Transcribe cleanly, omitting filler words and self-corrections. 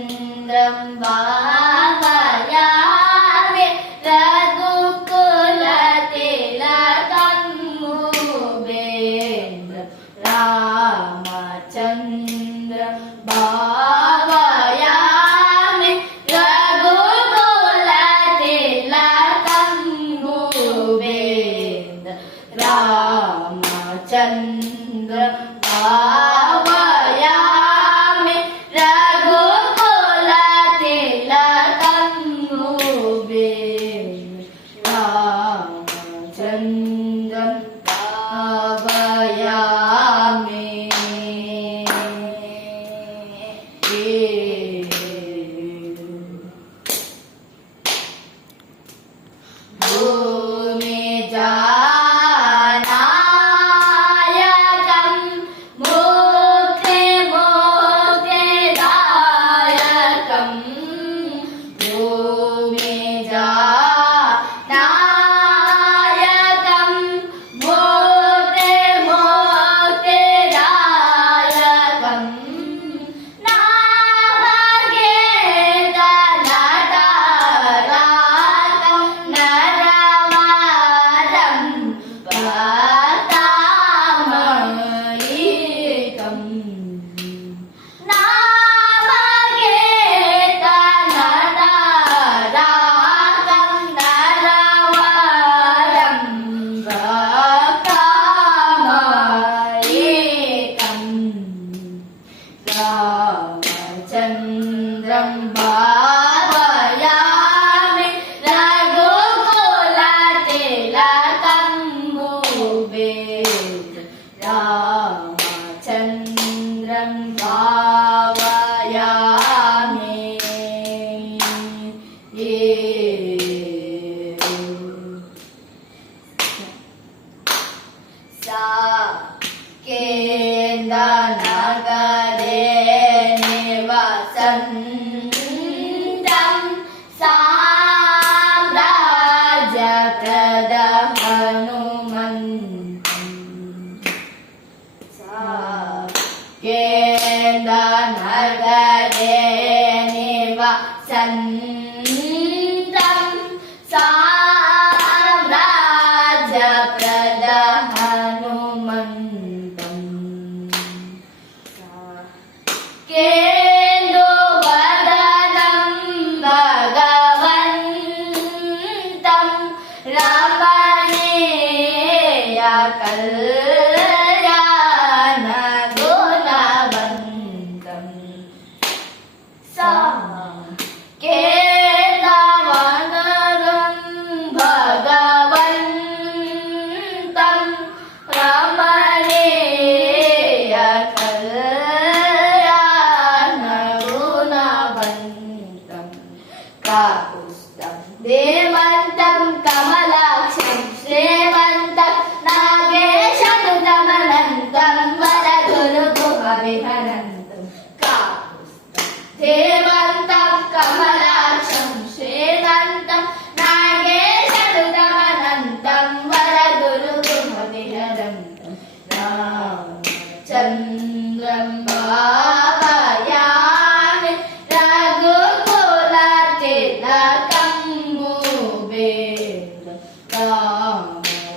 चन्द्रं भावयामि रघुकुलतिलकं भूपेन्द्र रामचन्द्रं भावयामि रघुकुलतिलकं भूपेन्द्र रामचन्द्रं भावयामि रघुकुलतिलकं भूपेन्द्र रामचन्द्रं भावयामि। रामचन्द्रं भावयामि रघुकुलतिलकं भूपेन्द्र रामचन्द्रं भावयामि। साकेन्द्रनगरे निवसन्तं साम्राज्यप्रदहनुमन्तं साकेन्द्रनगरे निवसन्तं साम्राज्यप्रदहनुमन्तं केन्दुवदनं भगवन्तं रमणीयकल्याणगुणवन्तं साकेतवदनं भगवन्तं रमणीयकल्याणगुणवन्तं काकुत्स्थं देवन्तं कमलाक्षं श्रीमन्तं नागेशनुतमनन्तं वरगुरुगुहविहरन्तं काकुत्स्थं देवन्तं कमलाक्षं श्रीमन्तं नागेशनुतमनन्तं वरगुरुगुहविहरन्तं रामचन्द्रं